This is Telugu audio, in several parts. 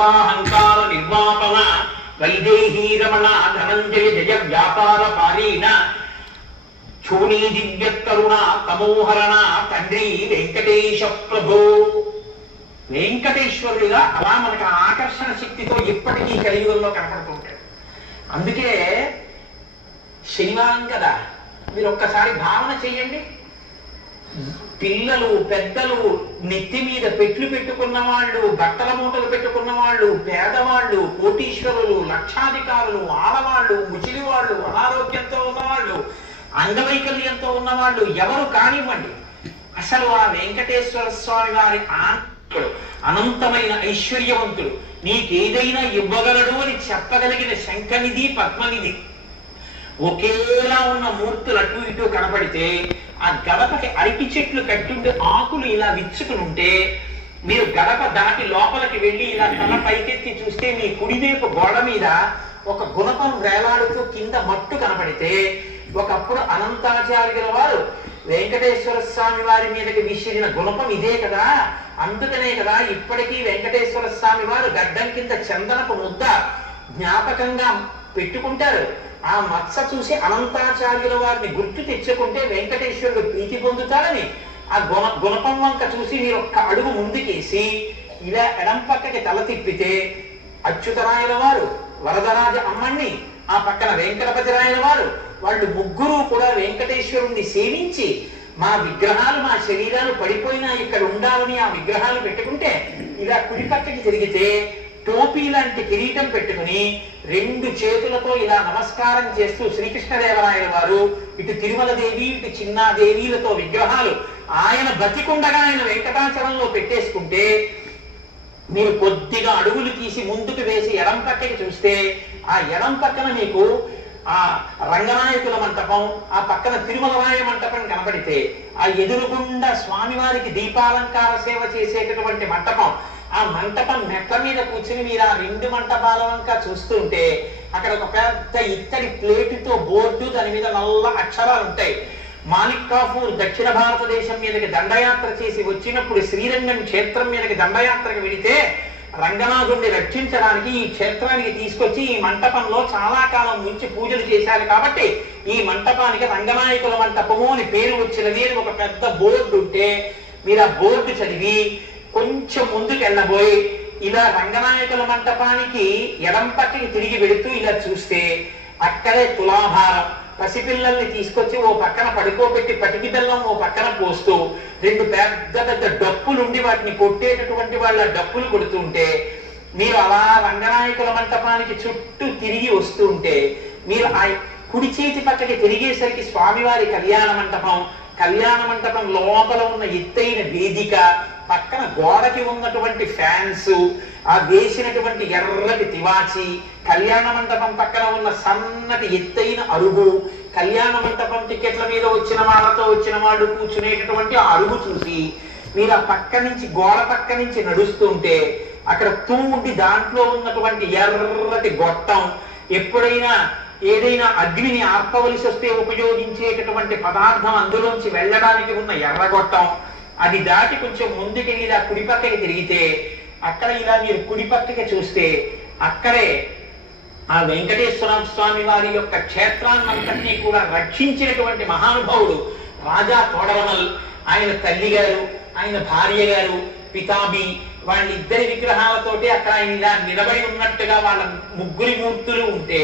సర్వాహంకార నిర్వాపన వైదేహీ రమణ ధనంజయ జయ వ్యాపార పారీణ చూనీ దివ్యకరుణ తమోహరణ తండ్రి వెంకటేశ ప్రభో. వెంకటేశ్వరుడిగా అలా మనకు ఆకర్షణ శక్తితో ఇప్పటికీ కలియుగంలో కనపడుతుంటాడు. అందుకే శనివారం కదా, మీరు ఒక్కసారి భావన చెయ్యండి. పిల్లలు పెద్దలు, నెత్తి మీద పెట్లు పెట్టుకున్న వాళ్ళు, బట్టల మూటలు పెట్టుకున్న వాళ్ళు, పేదవాళ్ళు, కోటీశ్వరులు, లక్షాధికారులు, ఆడవాళ్ళు, ముచిలివాళ్ళు, అనారోగ్యంతో ఉన్నవాళ్ళు, అంగవైకల్యంతో ఉన్నవాళ్ళు ఎవరు కానివ్వండి, అసలు ఆ వెంకటేశ్వర స్వామి వారి అనంతమైన ఐశ్వర్యవంతుడు, నీకేదైనా ఇవ్వగలడు అని చెప్పగలిగిన శంఖనిధి పద్మనిధి ఒకేలా ఉన్న మూర్తులు అటు ఇటు కనపడితే, ఆ గడపకి అరటి చెట్లు కట్టుండే ఆకులు ఇలా విచ్చుకుని ఉంటే, మీరు గడప దాటి లోపలికి వెళ్ళి ఇలా తల పైకెత్తి చూస్తే మీ కుడివైపు గోడ మీద ఒక గుణపం వేలాడుతూ కింద మట్టు కనపడితే, ఒకప్పుడు అనంతాచార్యుల వారు వెంకటేశ్వర స్వామి వారి మీదకి విసిరిన గుణపం ఇదే కదా, అందుకనే కదా ఇప్పటికీ వెంకటేశ్వర స్వామి వారు గడ్డం కింద చందనపు ముద్ద జ్ఞాపకంగా పెట్టుకుంటారు. ఆ మత్స చూసి అనంతాచార్యుల వారిని గుర్తు తెచ్చుకుంటే వెంకటేశ్వరుడు ప్రీతి పొందుతాడని ఆ గుణపం వంక చూసి మీరు ఒక్క అడుగు ముందుకేసి ఇలా ఎడం పక్కకి తల తిప్పితే అచ్యుతరాయల వారు, వరదరాజ అమ్మణ్ణి, ఆ పక్కన వెంకటపతిరాయల వారు, వాళ్ళు ముగ్గురు కూడా వెంకటేశ్వరుణ్ణి సేవించి మా విగ్రహాలు, మా శరీరాలు పడిపోయినా ఇక్కడ ఉండాలని ఆ విగ్రహాలు పెట్టుకుంటే, ఇలా కుడి పక్కకి తిరిగితే టోపీ లాంటి కిరీటం పెట్టుకుని రెండు చేతులతో ఇలా నమస్కారం చేస్తూ శ్రీకృష్ణదేవరాయల వారు, ఇటు తిరుమల దేవి ఇటు చిన్నాదేవీలతో విగ్రహాలు ఆయన బతికుండగా ఆయన వెంకటాచలంలో పెట్టేసుకుంటే, మీరు కొద్దిగా అడుగులు తీసి ముందుకు వేసి ఎడం పక్కకి చూస్తే ఆ ఎడం పక్కన మీకు ఆ రంగనాయకుల మంటపం, ఆ పక్కన తిరుమలరాయ మంటపం కనబడితే, ఆ ఎదురుగుండా స్వామివారికి దీపాలంకార సేవ చేసేటటువంటి మంటపం, ఆ మంటపం మెట్ల మీద కూర్చుని మీరు ఆ రెండు మంటపాల వంక చూస్తుంటే, అక్కడ ఒక పెద్ద ఇత్తడి ప్లేటుతో బోర్డు, దాని మీద నల్ల అక్షరాలు ఉంటాయి. మాలిక్ కాఫూర్ దక్షిణ భారతదేశం మీదకి దండయాత్ర చేసి వచ్చినప్పుడు శ్రీరంగం క్షేత్రం మీదకి దండయాత్రకు వెళితే రంగనాథుడిని రక్షించడానికి ఈ క్షేత్రానికి తీసుకొచ్చి ఈ మంటపంలో చాలా కాలం నుంచి పూజలు చేశారు కాబట్టి ఈ మంటపానికి రంగనాయకుల మంటపము అని పేరు వచ్చినది అని ఒక పెద్ద బోర్డు ఉంటే, మీరు ఆ బోర్డు చదివి కొంచెం ముందుకు వెళ్ళబోయి ఇలా రంగనాయకుల మంటపానికి ఎడం పక్కకి తిరిగి వెళుతూ ఇలా చూస్తే అక్కడే తులాభారం, పసిపిల్లల్ని తీసుకొచ్చి ఓ పక్కన పడుకోబెట్టి పటికి బెల్లం ఓ పక్కన పోస్తూ రెండు పెద్ద పెద్ద డప్పులుండి వాటిని కొట్టేటటువంటి వాళ్ళ డప్పులు కొడుతుంటే, మీరు అలా రంగనాయకుల మంటపానికి చుట్టూ తిరిగి వస్తూ ఉంటే, మీరు ఆ కుడి చేతి పక్కకి తిరిగేసరికి స్వామివారి కళ్యాణ మంటపం, కళ్యాణ మంటపం లోపల ఉన్న ఎత్తైన వేదిక, పక్కన గోడకి ఉన్నటువంటి ఫ్యాన్స్, ఆ వేసినటువంటి ఎర్రటి తివాచి, కళ్యాణ మంటపం పక్కన ఉన్న సన్నటి ఎత్తైన అరుగు, కళ్యాణ మంటపం టికెట్ల మీద వచ్చిన వాళ్ళతో వచ్చిన వాళ్ళు కూర్చునేటటువంటి ఆ అరుగు చూసి మీరు ఆ పక్క నుంచి గోడ పక్క నుంచి నడుస్తుంటే, అక్కడ తూముడి దాంట్లో ఉన్నటువంటి ఎర్రటి గొట్టం, ఎప్పుడైనా ఏదైనా అగ్నిని ఆర్పవలసి వస్తే ఉపయోగించేటటువంటి పదార్థం అందులోంచి వెళ్ళడానికి ఉన్న ఎర్రగొట్టం, అది దాటి కొంచెం ముందుకెళ్ళి ఇలా కుడి పక్కకి తిరిగితే అక్కడ ఇలా మీరు కుడి పక్కకి చూస్తే అక్కడే ఆ వెంకటేశ్వర స్వామి వారి యొక్క క్షేత్రాన్నంతటినీ కూడా రక్షించినటువంటి మహానుభావుడు రాజా తోడవనల్, ఆయన తల్లి గారు, ఆయన భార్య గారు, పితాబి, వాళ్ళిద్దరి విగ్రహాలతోటి అక్కడ ఆయన ఇలా నిలబడి ఉన్నట్టుగా వాళ్ళ ముగ్గురి మూర్తులు ఉంటే,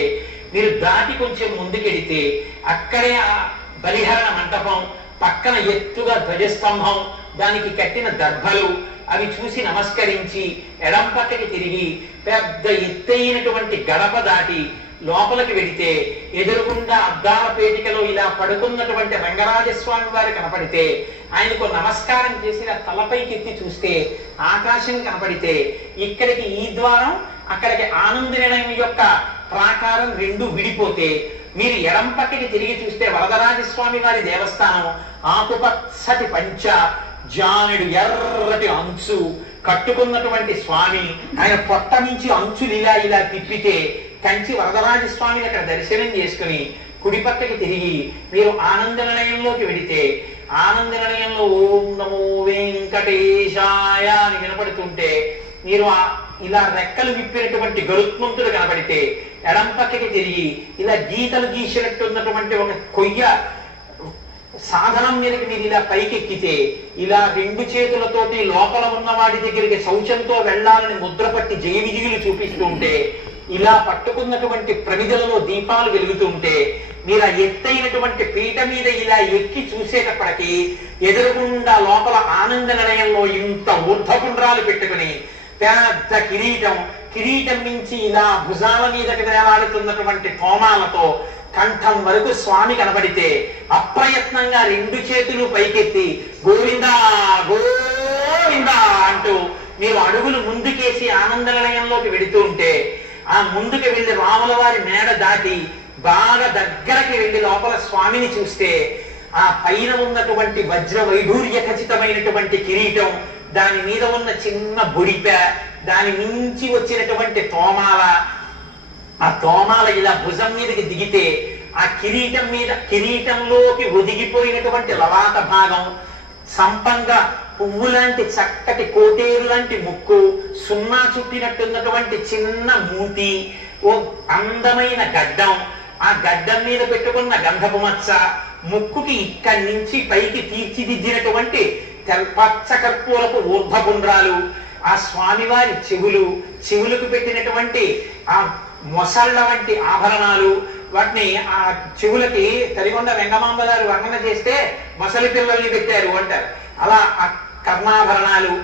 మీరు దాటి కొంచెం ముందుకెడితే అక్కడే ఆ బలిహరణ మంటపం, పక్కన ఎత్తుగా ధ్వజస్తంభం, దానికి కట్టిన దర్భలు, అవి చూసి నమస్కరించి ఎడం పక్కకి తిరిగి పెద్ద ఎత్తైనటువంటి గడప దాటి లోపలికి వెడితే ఎదురుగుండా అద్దాల పేటికలో ఇలా పడుకున్నటువంటి రంగరాజస్వామి వారు కనపడితే ఆయనకు నమస్కారం చేసిన తలపైకి ఎత్తి చూస్తే ఆకాశం కనపడితే, ఇక్కడికి ఈ ద్వారం, అక్కడికి ఆనంద నిలయం యొక్క ప్రాకారం రెండు విడిపోతే, మీరు ఎడం పక్కకి తిరిగి చూస్తే వరదరాజస్వామి వారి దేవస్థానం, ఆకుపచ్చటి పంచ, జానుడు ఎర్రటి అంచు కట్టుకున్నటువంటి స్వామి, ఆయన పొట్ట నుంచి అంచులు ఇలా ఇలా తిప్పితే కంచి వరదరాజస్వామిని అక్కడ దర్శనం చేసుకుని కుడి పక్కకి తిరిగి మీరు ఆనంద నిలయంలోకి వెడితే, ఆనంద నిలయంలో ఓం నమో వెంకటేశాయ అని వినపడుతుంటే మీరు ఇలా రెక్కలు విప్పినటువంటి గరుత్మంతుడు కనబడితే ఎడం పక్కకి తిరిగి ఇలా గీతలు గీసినట్టు ఉన్నటువంటి ఒక కొయ్య సాధనం మీదకి మీరు ఇలా పైకెక్కితే ఇలా రెండు చేతులతోటి లోపల ఉన్న వాడి దగ్గరికి శౌచంతో వెళ్ళాలని ముద్ర పట్టి జయవిజయులు చూపిస్తూ ఉంటే ఇలా పట్టుకున్నటువంటి ప్రమిదలలో దీపాలు వెలుగుతుంటే మీరు ఆ ఎత్తైనటువంటి పీట మీద ఇలా ఎక్కి చూసేటప్పటికీ ఎదురుగుండా లోపల ఆనంద నిలయంలో ఇంత ఊర్ధపుండ్రాలు పెట్టుకుని పెద్ద కిరీటం నుంచి ఇలా భుజాల మీదకి వేలాడుతున్నటువంటి తోమాలతో కంఠం వరకు స్వామి కనబడితే అప్రయత్నంగా రెండు చేతులు పైకెత్తి గోవిందా గోవిందా అంటూ మీరు అడుగులు ముందుకేసి ఆనంద నిలయంలోకి వెడుతూ ఉంటే ఆ ముందుకు వెళ్లి రాముల వారి మేడ దాటి బాగా దగ్గరకి వెళ్లి లోపల స్వామిని చూస్తే ఆ పైన ఉన్నటువంటి వజ్ర వైఢూర్య ఖచ్చితమైనటువంటి కిరీటం, దాని మీద ఉన్న చిన్న బొడిప, దాని నుంచి వచ్చినటువంటి తోమాల, ఆ తోమాల ఇలా భుజం మీదకి దిగితే ఆ కిరీటంలోకి ఒదిగిపోయినటువంటి లలాట భాగం, సంపంగా పువ్వు లాంటి చక్కటి కోటేరు లాంటి ముక్కు, సున్నా చుట్టినట్టున్నటువంటి చిన్న మూతి, ఓ అందమైన గడ్డం, ఆ గడ్డం మీద పెట్టుకున్న గంధపు మచ్చ, ముక్కుకి ఇక్కడి నుంచి పైకి తీర్చిదిద్దినటువంటి పచ్చ కర్పూరపు ఊర్ధపుండ్రాలు, ఆ స్వామివారి చెవులకు పెట్టినటువంటి ఆ మొసళ్ళ వంటి ఆభరణాలు, వాటిని ఆ చెవులకి తరిగొండ వెంగమాంబ గారు వర్ణన చేస్తే మొసలి పిల్లల్ని పెట్టారు అంటారు. అలా ఆ కర్ణాభరణాలు,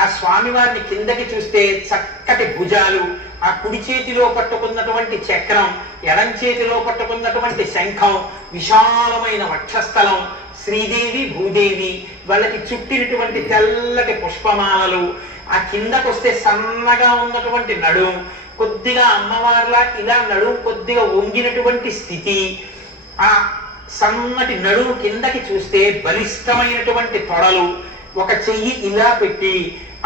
ఆ స్వామివారిని కిందకి చూస్తే చక్కటి భుజాలు, ఆ కుడి చేతిలో పట్టుకున్నటువంటి చక్రం, ఎడం చేతిలో పట్టుకున్నటువంటి శంఖం, విశాలమైన వక్షస్థలం, శ్రీదేవి భూదేవి వాళ్ళకి చుట్టినటువంటి తెల్లటి పుష్పమాలలు, ఆ కిందకొస్తే సన్నగా ఉన్నటువంటి నడుం, కొద్దిగా అమ్మవారిలా ఇలా నడుం కొద్దిగా వంగినటువంటి స్థితి, ఆ సన్నటి నడుము కిందకి చూస్తే బలిష్టమైనటువంటి తొడలు, ఒక చెయ్యి ఇలా పెట్టి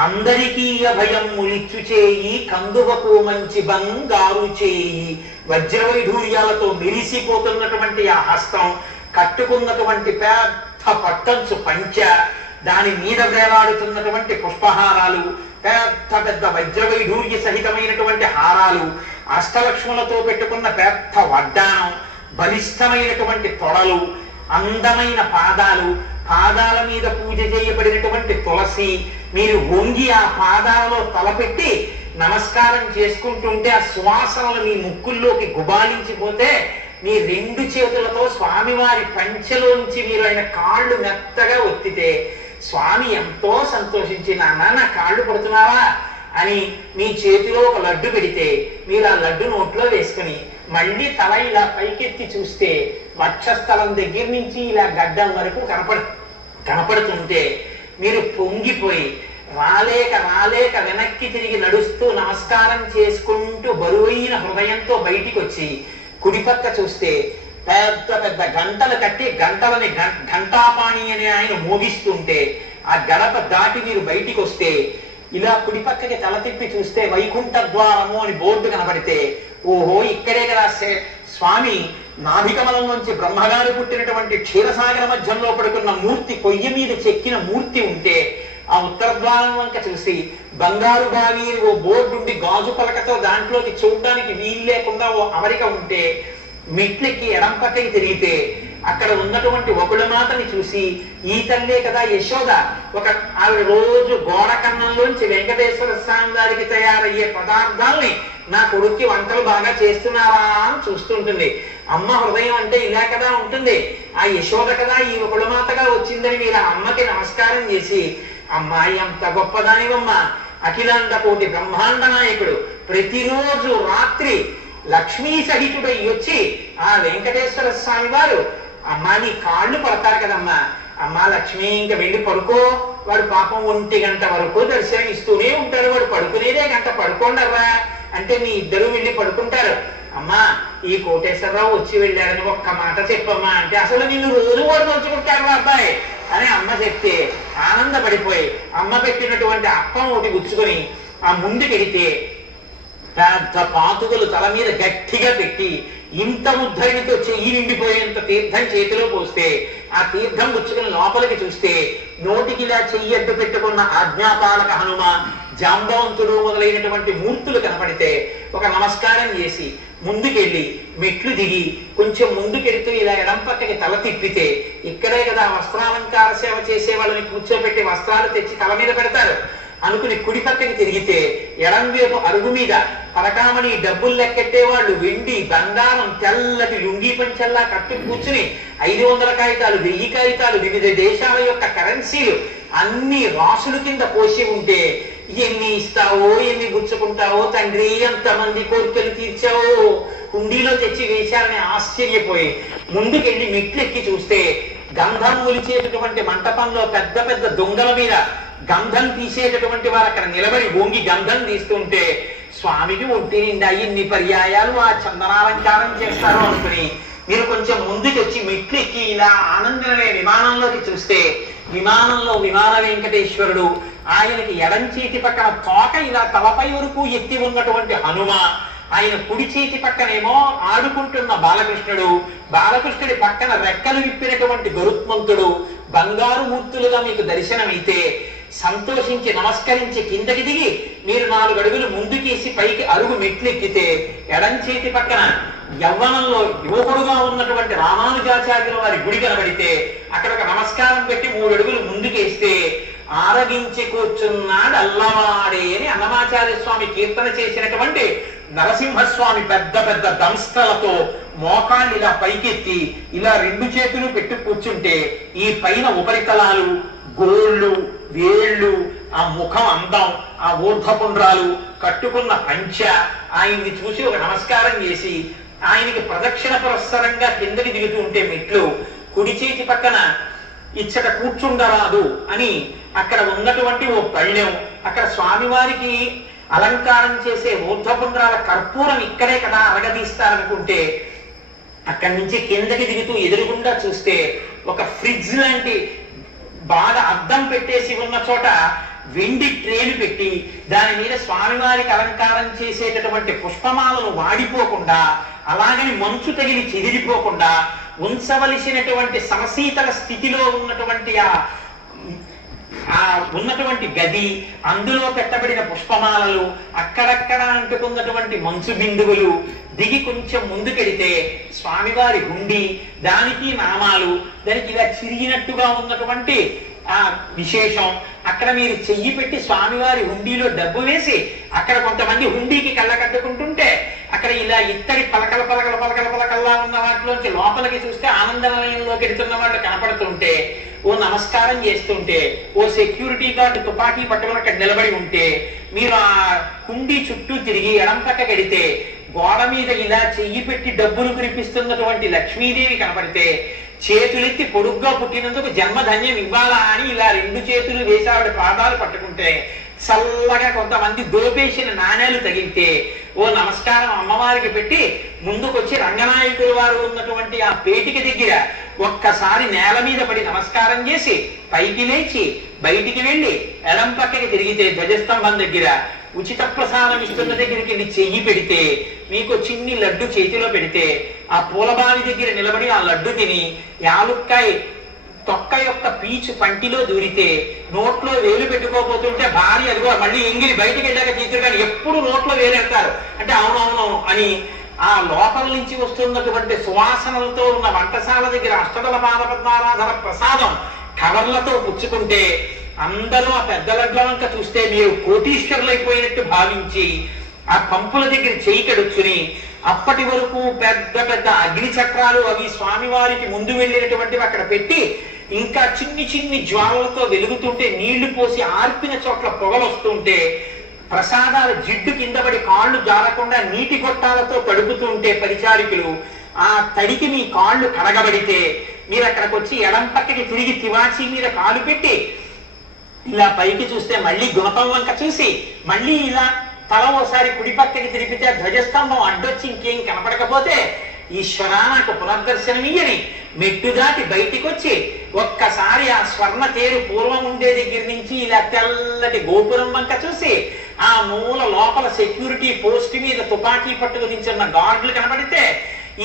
అందరికీ అభయం ములిచ్చు చేయి కందువకు మంచి బంగారు చేయి, వజ్రవైఢూర్యాలతో మెరిసిపోతున్నటువంటి ఆ హస్తం, కట్టుకున్నటువంటి పెద్ద పట్టంచు పంచ, దాని మీద వేలాడుతున్నటువంటి పుష్పహారాలు, పెద్ద పెద్ద వజ్రవైఢూర్య సహితమైనటువంటి హారాలు, అష్టలక్ష్ములతో పెట్టుకున్న పెద్ద వడ్డానం, బలిష్టమైనటువంటి తొడలు, అందమైన పాదాలు, పాదాల మీద పూజ చేయబడినటువంటి తులసి, మీరు వంగి ఆ పాదాలలో తలపెట్టి నమస్కారం చేసుకుంటుంటే ఆ సువాసనలు మీ ముక్కుల్లోకి గుబాలించిపోతే మీ రెండు చేతులతో స్వామివారి పంచెలోంచి మీరు ఆయన కాళ్ళు మెత్తగా ఒత్తితే స్వామి ఎంతో సంతోషించి నాన్న నా కాళ్ళు పడుతున్నావా అని మీ చేతిలో ఒక లడ్డు పెడితే మీరు ఆ లడ్డు నోట్లో వేసుకుని మళ్ళీ తల ఇలా పైకెత్తి చూస్తే వక్షస్థలం దగ్గర నుంచి ఇలా గడ్డం వరకు కనపడుతుంటే మీరు పొంగిపోయి రాలేక వెనక్కి తిరిగి నడుస్తూ నమస్కారం చేసుకుంటూ బరువైన హృదయంతో బయటికి వచ్చి కుడిపక్క చూస్తే పెద్ద పెద్ద గంటలు కట్టి గంటలని ఘంటాపాణి అని ఆయన మోగిస్తుంటే ఆ గడప దాటి మీరు బయటికి వస్తే ఇలా కుడిపక్కకి తల తిప్పి చూస్తే వైకుంఠ ద్వారము అని బోర్డు కనబడితే ఓహో ఇక్కడే కదా స్వామి నాభికమలం నుంచి బ్రహ్మగారు పుట్టినటువంటి క్షీరసాగర మధ్యంలో పడుకున్న మూర్తి కొయ్య మీద చెక్కిన మూర్తి ఉంటే ఆ ఉత్తర ద్వారం వంక చూసి బంగారు బావి ఓ బోర్డు ఉండి గాజు పలకతో దాంట్లోకి చూడడానికి వీలు లేకుండా ఓ అమరిక ఉంటే మెట్లెక్కి ఎడం పక్కకి తిరిగితే అక్కడ ఉన్నటువంటి ఒకడు మాతని చూసి ఈ తల్లే కదా యశోద, ఒక ఆవిడ రోజు గోడ కన్నంలోంచి వెంకటేశ్వర స్వామి వారికి తయారయ్యే పదార్థాలని నా కొడుక్కి వంటలు బాగా చేస్తున్నారా అని చూస్తుంటుంది. అమ్మ హృదయం అంటే ఇలా కదా ఉంటుంది. ఆ యశోద కదా ఈ ఒకడు మాతగా వచ్చిందని మీరు ఆ అమ్మకి నమస్కారం చేసి అమ్మాయి అంత గొప్పదానివమ్మా, అఖిలాండ కోటి బ్రహ్మాండ నాయకుడు ప్రతిరోజు రాత్రి లక్ష్మీ సహితుడై వచ్చి ఆ వెంకటేశ్వర స్వామి వారు అమ్మా నీ కాళ్ళు పడతారు కదమ్మా, అమ్మా లక్ష్మి ఇంకా వెళ్ళి పడుకో, వాడు పాపం 1 గంట వరకు దర్శనం ఇస్తూనే ఉంటాడు, వాడు పడుకునేదే గంట పడుకోండర్రా అంటే మీ ఇద్దరు వెళ్ళి పడుకుంటారు. అమ్మా ఈ కోటేశ్వరరావు వచ్చి వెళ్ళారని ఒక్క మాట చెప్పమ్మా అంటే అసలు నిన్ను రోజు వాడు తలుచుకుంటారు అబ్బాయి అని అమ్మ చెప్తే ఆనందపడిపోయి అమ్మ పెట్టినటువంటి అప్పం ఒకటి గుచ్చుకొని ఆ ముందుకెడితే పెద్ద పాతుకలు తల మీద గట్టిగా పెట్టి ఇంత ముద్దరినితో చెయ్యి నిండిపోయేంత తీర్థం చేతిలో పోస్తే ఆ తీర్థం గుచ్చుకుని లోపలికి చూస్తే నోటికి ఇలా చెయ్యి అడ్డు పెట్టుకున్న ఆజ్ఞాపాలక హనుమ జాంబవంతుడు మొదలైనటువంటి మూర్తులు కనపడితే ఒక నమస్కారం చేసి ముందుకెళ్ళి మెట్లు దిగి కొంచెం ముందుకెడుతూ ఇలా ఎడం పక్కకి తల తిప్పితే, ఇక్కడే కదా వస్త్రాలంకార సేవ చేసే వాళ్ళని కూర్చోబెట్టి వస్త్రాలు తెచ్చి తల మీద పెడతారు అనుకుని కుడి పక్కకి తిరిగితే, ఎడం వైపు అరుగు మీద పరకామణి డబ్బులు లెక్కెట్టేవాళ్ళు వెండి బంగారం తెల్లటి లుంగీ పంచల్లా కట్టు కూర్చుని 500 కాగితాలు 1000 కాగితాలు వివిధ దేశాల యొక్క కరెన్సీలు అన్ని రాసుల కింద పోసి ఉంటే, ఎన్ని ఇస్తావో ఎన్ని గుచ్చుకుంటావో తండ్రి, ఎంతమంది కోరికలు తీర్చావో, హుండీలో తెచ్చి వేశారని ఆశ్చర్యపోయి ముందుకెళ్ళి మెట్లెక్కి చూస్తే, గంధం ఒలిచేటటువంటి మంటపంలో పెద్ద పెద్ద దొంగల మీద గంధం తీసేటటువంటి వారు అక్కడ నిలబడి వంగి గంధం తీస్తుంటే, స్వామికి ఒంటి నిండా ఇన్ని పర్యాయాలు ఆ చందనాలంకారం చేస్తారు అనుకుని మీరు కొంచెం ముందుకు వచ్చి మెట్లు ఎక్కి ఇలా ఆనందమే విమానంలోకి చూస్తే, విమానంలో విమాన వెంకటేశ్వరుడు, ఆయనకి ఎడం చేతి పక్కన తోక ఇలా తలపై వరకు ఎత్తి ఉన్నటువంటి హనుమ, ఆయన కుడి చేతి పక్కనేమో ఆడుకుంటున్న బాలకృష్ణుడు, బాలకృష్ణుడి పక్కన రెక్కలు విప్పినటువంటి గరుత్మంతుడు బంగారు మూర్తులుగా మీకు దర్శనమైతే, సంతోషించి నమస్కరించి కిందకి దిగి మీరు 4 అడుగులు ముందుకేసి పైకి అరుగు మెట్లెక్కితే, ఎడం చేతి పక్కన యవ్వనంలో యువకుడుగా ఉన్నటువంటి రామానుజాచార్యుల వారి గుడి కనబడితే అక్కడ ఒక నమస్కారం పెట్టి 3 అడుగులు ముందుకేస్తే, ఆరగించి కూర్చున్నాడు అల్లవాడే అని అన్నమాచార్య స్వామి కీర్తన చేసినటువంటి నరసింహస్వామి పెద్ద పెద్ద దంస్ట్రలతో మోకాళ్ళు ఇలా పైకెత్తి ఇలా 2 చేతులు పెట్టి కూర్చుంటే, ఈ పైన ఉపరితలాలు గోళ్ళు వేళ్ళు ఆ ముఖం అందం ఆ ఊర్ధపుండ్రాలు కట్టుకున్న పంచ ఆయన్ని చూసి ఒక నమస్కారం చేసి ఆయనకి ప్రదక్షిణ పురస్సరంగా కిందకి దిగుతూ ఉంటే మెట్లు, కుడి చేతి పక్కన ఇచ్చట కూర్చుండరాదు అని అక్కడ ఉన్నటువంటి ఓ పళ్ళెం, అక్కడ స్వామివారికి అలంకారం చేసే ఊర్ధపుండ్రాల కర్పూరం ఇక్కడే కదా అరగదీస్తారనుకుంటే, అక్కడి నుంచి కిందకి దిగుతూ ఎదురుగుండా చూస్తే ఒక ఫ్రిడ్జ్ లాంటి బాగా అద్దం పెట్టేసి ఉన్న చోట వెండి ట్రేలు పెట్టి దాని మీద స్వామివారికి అలంకారం చేసేటటువంటి పుష్పమాలను వాడిపోకుండా, అలాగని మంచు తగిలి చెదిరిపోకుండా ఉంచవలసినటువంటి సమశీతల స్థితిలో ఉన్నటువంటి ఉన్నటువంటి గది, అందులో పెట్టబడిన పుష్పమాలలు, అక్కడక్కడ అంటుకున్నటువంటి మంచు బిందువులు, దిగి కొంచెం ముందుకెడితే స్వామివారి హుండి, దానికి నామాలు, దానికి ఇలా చిరిగినట్టుగా ఉన్నటువంటి ఆ విశేషం, అక్కడ మీరు చెయ్యి పెట్టి స్వామివారి హుండీలో డబ్బు వేసి అక్కడ కొంతమంది హుండీకి కళ్ళ కట్టుకుంటుంటే, అక్కడ ఇలా ఇత్తడి పలకల పలకల పలకల పలకల్లా ఉన్న వాటిలోంచి లోపలికి చూస్తే ఆనందమయంలోకి ఎడుతున్న వాళ్ళు కనపడుతుంటే, ఓ నమస్కారం చేస్తుంటే, ఓ సెక్యూరిటీ గార్డు తుపాకీ పట్టుకుని అక్కడ నిలబడి ఉంటే, మీరు ఆ హుండీ చుట్టూ తిరిగి ఎడం పక్కకెడితే గోడ మీద ఇలా చెయ్యి పెట్టి డబ్బులు కురిపిస్తున్నటువంటి లక్ష్మీదేవి కనపడితే, చేతులెత్తి పొడుగ్గా పుట్టినందుకు జన్మధన్యం ఇవ్వాలా అని ఇలా 2 చేతులు వేసి ఆవిడ పాదాలు పట్టుకుంటే, చల్లగా కొంతమంది దోపేసిన నాణేలు తగిలితే ఓ నమస్కారం అమ్మవారికి పెట్టి ముందుకొచ్చి రంగనాయకులు వారు ఉన్నటువంటి ఆ పేటిక దగ్గర ఒక్కసారి నేల మీద పడి నమస్కారం చేసి పైకి లేచి బయటికి వెళ్ళి ఎడం పక్కకి తిరిగితే ధ్వజస్తంభం దగ్గర ఉచిత ప్రసాదం ఇస్తున్న దగ్గరికి వెళ్ళి చెయ్యి పెడితే, మీకు చిన్ని లడ్డు చేతిలో పెడితే ఆ పూలబావి దగ్గర నిలబడి ఆ లడ్డు తిని యాలుక్కాయ తొక్క యొక్క పీచు పంటిలో దూరితే, నోట్లో వేలు పెట్టుకోపోతుంటే భార్య అదిగో మళ్ళీ ఎంగిలి బయటికి వెళ్ళాక తీసుకుని కానీ ఎప్పుడు నోట్లో వేలెడతారు అంటే అవునవునవును అని ఆ లోపల నుంచి వస్తున్నటువంటి సువాసనలతో ఉన్న వంటశాల దగ్గర అష్టదళ పాదపద్మారాధన ప్రసాదం కవర్లతో పుచ్చుకుంటే, అందరూ ఆ పెద్ద లడ్ల వంక చూస్తే మీరు కోటీశ్వరులైపోయినట్టు భావించి ఆ పంపుల దగ్గర చేయి కడుచుని, అప్పటి వరకు పెద్ద పెద్ద అగ్ని చక్రాలు అవి స్వామివారికి ముందు వెళ్ళినటువంటివి అక్కడ పెట్టి, ఇంకా చిన్ని చిన్ని జ్వాలలతో వెలుగుతుంటే నీళ్లు పోసి ఆర్పిన చోట్ల పొగలు వస్తుంటే, ప్రసాదాలు జిడ్డు కింద పడి కాళ్ళు జారకుండా నీటి గొట్టాలతో తడుపుతుంటే పరిచారికులు, ఆ తడికి మీ కాళ్ళు కడగబడితే మీరు అక్కడికి వచ్చి ఎడం పక్కకి తిరిగి తివాచీ మీద కాలు పెట్టి ఇలా పైకి చూస్తే మళ్ళీ గుణపం వంక చూసి మళ్ళీ ఇలా తల ఓసారి కుడి పక్కకి తిరిగితే ధ్వజస్తంభం అడ్డొచ్చి ఇంకేం కనపడకపోతే, ఈశ్వరా నాకు పునర్దర్శనమియ్యని మెట్టు దాటి బయటికి వచ్చి ఒక్కసారి ఆ స్వర్ణ తేరు పూర్వం ఉండే దగ్గర నుంచి ఇలా తెల్లటి గోపురం వంక చూసి ఆ మూల లోపల సెక్యూరిటీ పోస్ట్ మీద తుపాకీ పట్టుకు నించున్న గార్డులు కనబడితే,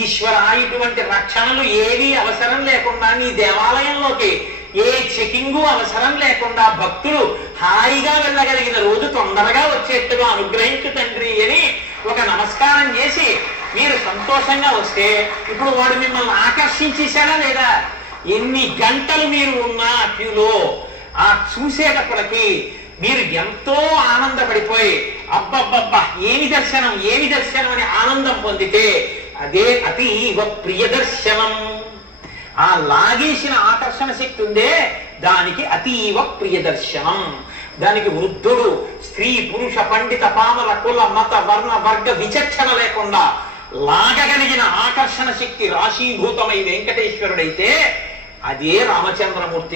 ఈశ్వర ఇటువంటి రక్షణలు ఏవీ అవసరం లేకుండా నీ దేవాలయంలోకి ఏ చెకింగు అవసరం లేకుండా భక్తులు హాయిగా వెళ్ళగలిగిన రోజు తొందరగా వచ్చేట్టుగా అనుగ్రహించు తండ్రి అని ఒక నమస్కారం చేసి మీరు సంతోషంగా వస్తే ఇప్పుడు వాడు మిమ్మల్ని ఆకర్షించేశాడా లేదా? ఎన్ని గంటలు మీరు ఉన్నా క్యూలో ఆ చూసేటప్పటికి మీరు ఎంతో ఆనందపడిపోయి అబ్బబ్బబ్బా ఏమి దర్శనం అని ఆనందం పొందితే అదే అతీవ ప్రియదర్శనం. ఆ లాగేసిన ఆకర్షణ శక్తి ఉందే దానికి అతీవ ప్రియదర్శనం. దానికి వృద్ధుడు స్త్రీ పురుష పండిత పామర కుల మత వర్ణ వర్గ విచక్షణ లేకుండా లాగగలిగిన ఆకర్షణ శక్తి రాశీభూతమై వెంకటేశ్వరుడైతే అదే రామచంద్రమూర్తి